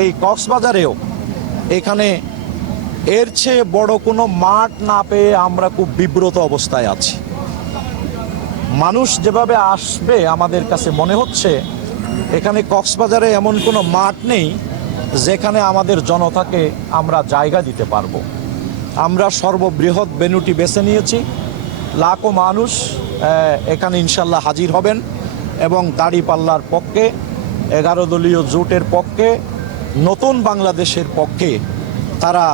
এই কক্সবাজারেও এখানে এর চেয়ে বড় কোনো মাঠ না পেয়ে আমরা খুব বিব্রত অবস্থায় আছি। মানুষ যেভাবে আসবে আমাদের কাছে মনে হচ্ছে এখানে কক্সবাজারে এমন কোনো মাঠ নেই যেখানে আমাদের জনতাকে আমরা জায়গা দিতে পারবো। আমরা সর্ববৃহৎ ভেন্যুটি বেছে নিয়েছি। লাখো মানুষ এখানে ইনশাল্লাহ হাজির হবেন এবং দাঁড়িপাল্লার পক্ষে, 11 দলীয় জোটের পক্ষে, নতুন বাংলাদেশের পক্ষে তারা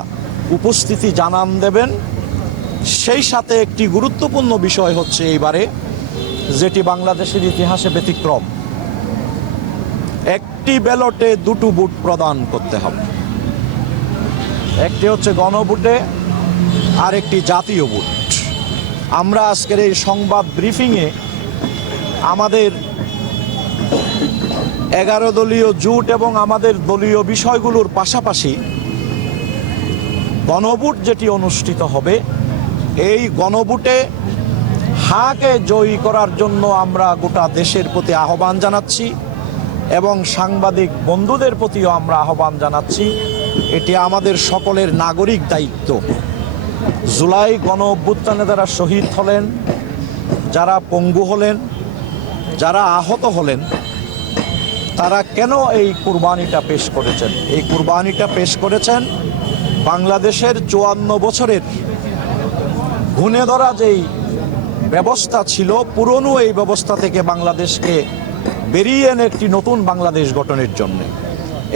উপস্থিতি জানান দেবেন। সেই সাথে একটি গুরুত্বপূর্ণ বিষয় হচ্ছে এইবারে, যেটি বাংলাদেশের ইতিহাসে ব্যতিক্রম, একটি ব্যালটে দুটো ভোট প্রদান করতে হবে। একটি হচ্ছে গণভোটে আর একটি জাতীয় ভোট। আমরা আজকের এই সংবাদ ব্রিফিংয়ে আমাদের 11 দলীয় জোট এবং আমাদের দলীয় বিষয়গুলোর পাশাপাশি গণভোট যেটি অনুষ্ঠিত হবে, এই গণভোটে হাকে জয়ী করার জন্য আমরা গোটা দেশের প্রতি আহ্বান জানাচ্ছি এবং সাংবাদিক বন্ধুদের প্রতিও আমরা আহ্বান জানাচ্ছি। এটি আমাদের সকলের নাগরিক দায়িত্ব। জুলাই গণ অভ্যুত্থানে যারা শহীদ হলেন, যারা পঙ্গু হলেন, যারা আহত হলেন, তারা কেন এই কুরবানিটা পেশ করেছেন? এই কুরবানিটা পেশ করেছেন বাংলাদেশের 54 বছরের ঘুণে ধরা যেই ব্যবস্থা ছিল, পুরনো এই ব্যবস্থা থেকে বাংলাদেশকে বেরিয়ে এনে একটি নতুন বাংলাদেশ গঠনের জন্য।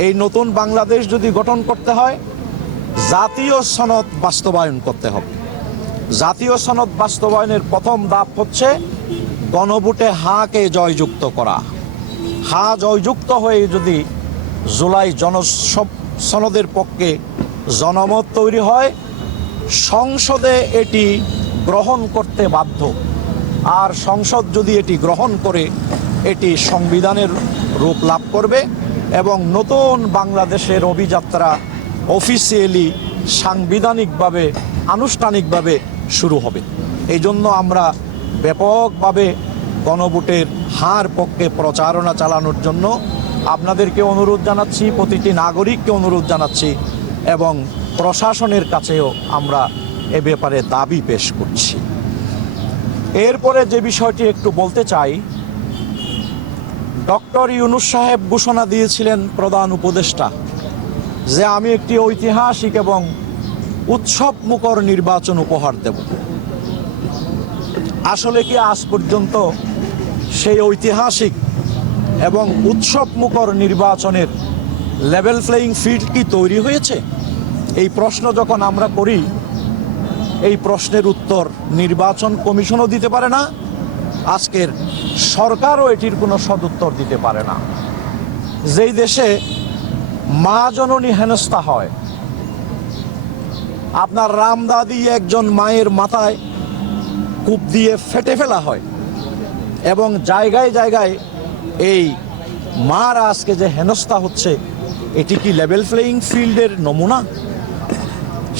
এই নতুন বাংলাদেশ যদি গঠন করতে হয়, জাতীয় সনদ বাস্তবায়ন করতে হবে। জাতীয় সনদ বাস্তবায়নের প্রথম ধাপ হচ্ছে গণভোটে হাকে জয়যুক্ত করা। হা জয়যুক্ত হয়ে যদি জুলাই সনদের পক্ষে জনমত তৈরি হয়, সংসদে এটি গ্রহণ করতে বাধ্য। আর সংসদ যদি এটি গ্রহণ করে, এটি সংবিধানের রূপ লাভ করবে এবং নতুন বাংলাদেশের অভিযাত্রা অফিসিয়ালি সাংবিধানিকভাবে, আনুষ্ঠানিকভাবে শুরু হবে। এই জন্য আমরা ব্যাপকভাবে গণভোটের হার পক্ষে প্রচারণা চালানোর জন্য আপনাদেরকে অনুরোধ জানাচ্ছি, প্রতিটি নাগরিককে অনুরোধ জানাচ্ছি এবং প্রশাসনের কাছেও আমরা এ ব্যাপারে দাবি পেশ করছি। এরপরে যে বিষয়টি একটু বলতে চাই, ডক্টর ইউনূস সাহেব ঘোষণা দিয়েছিলেন, প্রধান উপদেষ্টা, যে আমি একটি ঐতিহাসিক এবং উৎসবমুখর নির্বাচন উপহার দেব। আসলে কি আজ পর্যন্ত সেই ঐতিহাসিক এবং উৎসবমুখর নির্বাচনের লেভেল প্লেয়িং ফিল্ড কি তৈরি হয়েছে? এই প্রশ্ন যখন আমরা করি, এই প্রশ্নের উত্তর নির্বাচন কমিশনও দিতে পারে না, আজকের সরকারও এটির কোনো সদুত্তর দিতে পারে না। যেই দেশে মা জননী হেনস্থা হয়, আপনার রামদাদি একজন মায়ের মাথায় কূপ দিয়ে ফেটে ফেলা হয় এবং জায়গায় জায়গায় এই মার আজকে যে হেনস্থা হচ্ছে, এটি কি লেভেল প্লেয়িং ফিল্ডের নমুনা?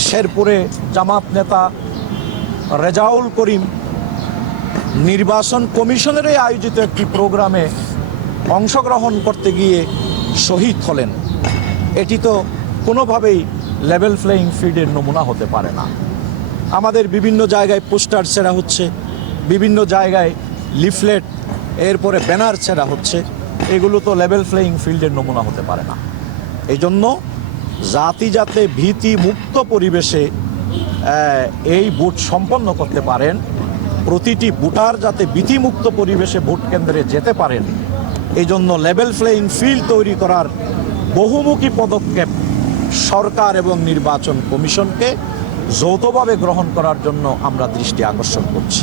শেরপুরে জামাত নেতা রেজাউল করিম নির্বাচন কমিশনের আয়োজিত একটি প্রোগ্রামে অংশগ্রহণ করতে গিয়ে শহীদ হলেন। এটি তো কোনোভাবেই লেভেল প্লেয়িং ফিল্ডের নমুনা হতে পারে না। আমাদের বিভিন্ন জায়গায় পোস্টার ছেঁড়া হচ্ছে, বিভিন্ন জায়গায় লিফলেট, এরপরে ব্যানার ছেঁড়া হচ্ছে, এগুলো তো লেভেল প্লেয়িং ফিল্ডের নমুনা হতে পারে না। এই জন্য জাতি যাতে ভীতি মুক্ত পরিবেশে এই ভোট সম্পন্ন করতে পারেন, প্রতিটি ভোটার যাতে ভীতিমুক্ত পরিবেশে ভোট কেন্দ্রে যেতে পারেন, এই জন্য লেভেল প্লেয়িং ফিল্ড তৈরি করার বহুমুখী পদক্ষেপ সরকার এবং নির্বাচন কমিশনকে যৌথভাবে গ্রহণ করার জন্য আমরা দৃষ্টি আকর্ষণ করছি।